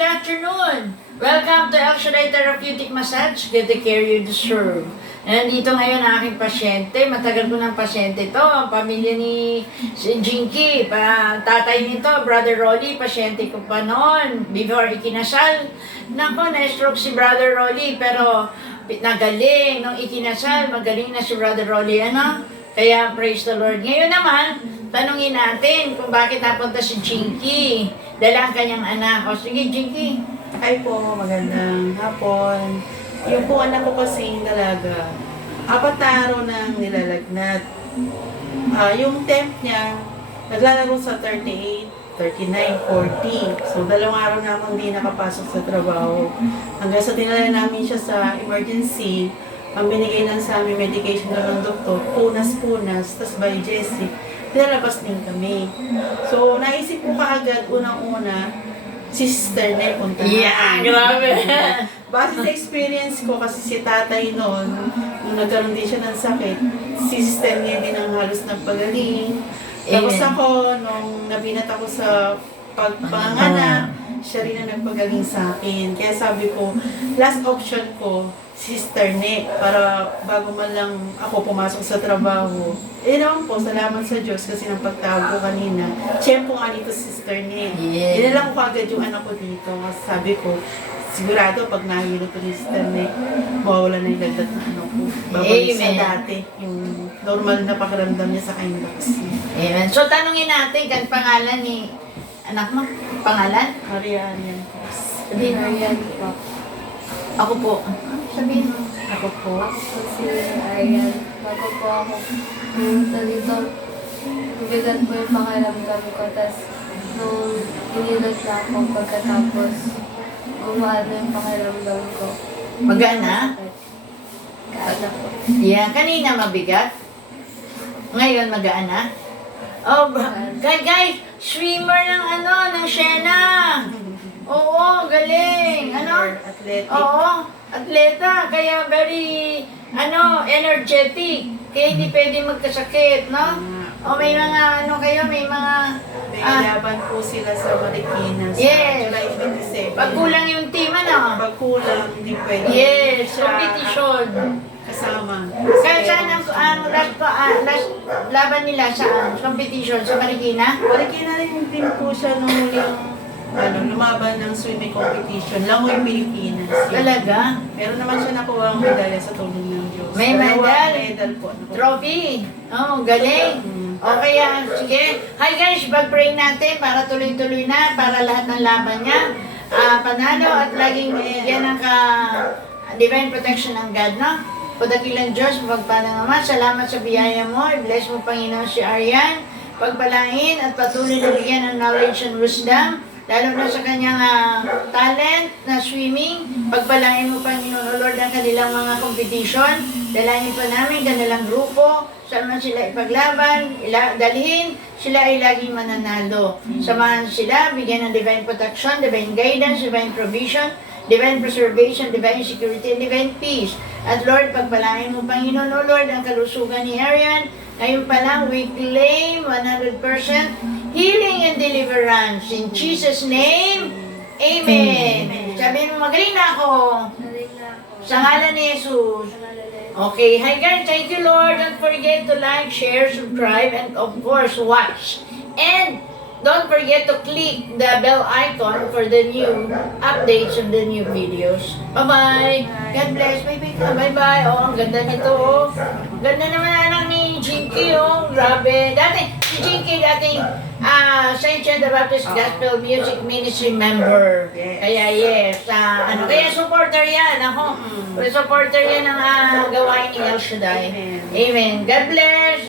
good afternoon! Welcome to El Shaddai Therapeutic Massage. Get the care you deserve. Nandito ngayon ang aking pasyente. Matagal ko ng pasyente to. Ang pamilya ni si Jinky. Tatay nito, Brother Rolly. Pasyente ko pa noon. Before ikinasal. Nako, na-stroke si Brother Rolly. Pero nagaling. Nung ikinasal, magaling na si Brother Rolly. Ano? Kaya praise the Lord. Ngayon naman, tanungin natin kung bakit napunta si Jinky. Dala ang kanyang anak. O sige, Jinky. Ay po, magandang hapon. Yung po anak ko kasi dalaga, 4 na araw nang nilalagnat. Yung temp niya, naglalaro sa 38, 39, 40. So, 2 araw namang hindi nakapasok sa trabaho. Hanggang sa dinala namin siya sa emergency, ang binigay lang sa amin medication ng doktor, punas-punas, tas biogesic, nilalabas din kami. So, naisip ko kaagad, unang-una, si Sister Ne, punta na. Yeah, grabe. Base sa experience ko, kasi si tatay noon, nung nagkaroon din siya ng sakit, si Sister Ne din ang halos nagpagaling. Tapos Amen. ako, nung nabinat ako sa pagpanganak, siya rin ang nagpagaling sa akin. Kaya sabi ko, last option ko, Sister Ne, para bago man lang ako pumasok sa trabaho. Eh naman po, salamat sa Diyos kasi nang pagtawag ko kanina, tiyempo nga dito Sister Ne. Yeah. Dinala ko kagad yung anak ko dito. Kasi sabi ko, sigurado pag nahilo ko ni Sister Ne, mawawala na yung dagdag na ano ko. Babalik sa Amen. dati, yung normal na pakiramdam niya sa kanyang vaccine. Amen. So, tanungin natin kan pangalan ni anak mo. Pangalan? Marianian po. Sabihin mo. Arian po. Ako po. Sabihin mo. Ako po. Ako si Arian. Bago po ako pumunta dito, bigat po yung pakiramdam ko. Tapos, nung inilot na ako pagkatapos, gumaan yung pakiramdam ko. Magaan na? Gaan na po. Yeah, kanina mabigat. Ngayon magaan na. Oh, guys, swimmer ng ng Shena. Oo, galing. Ano? Athletic. Oo, atleta. Kaya very, energetic. Kaya hindi pwede magkasakit, no? O may mga, kayo, may mga, May laban po sila sa Marikina sa Yes. July 27. pag kulang yung team, ano? Pag kulang, hindi pwede. Yes, siya competition. kasama. Kaya saan ang last laban nila saan? Competition sa Marikina? Marikina rin din po siya nung huling lumaban ng swimming competition. Langoy, Pilipinas. Talaga? Meron naman siya nakuha ang medalya sa tulong ng Diyos. May Dalawang medal? medal po. Trophy. Oh, galing. Okay, sige. Hi guys, pag-pray natin para tuloy-tuloy na, para lahat ng laban niya panalo at laging bigyan ng divine protection ng God, no? Padakilang Diyos, mapagpalang Ama, salamat sa biyaya mo. I-bless mo, Panginoon, si Arian. Pagpalain at patuloy na bigyan ng knowledge and wisdom, lalo na sa kanyang talent na swimming. Pagpalain mo, Panginoon, O Lord, ang kanilang mga competition. Dalangin pa namin kanilang grupo, saan man sila ipaglaban, dalhin, sila ay laging mananalo. Samahan sila, bigyan ng divine protection, divine guidance, divine provision, divine preservation, divine security, and divine peace. At Lord, pagpalain mo, Panginoon, O Lord, ang kalusugan ni Arian. Ngayon pa lang, we claim 100% healing and deliverance. In Jesus' name, Amen. Sabihin mo, magaling na ako. Nalig na ako. Sa ngalan ni Jesus. Nalalalit. Okay, hi guys, thank you Lord. Don't forget to like, share, subscribe, and of course, watch. And don't forget to click the bell icon for the new updates and the new videos. Bye-bye. God bless. Bye-bye. Oh, ang ganda nito, oh. Ganda naman anak ni Jinky, oh. Grabe. Si Jinky, dating Saint John the Baptist Gospel Music Ministry member. Yes. Kaya yes, kaya supporter yan. Ako, supporter yan ng gawain ni El Shaddai. Amen. Amen. God bless.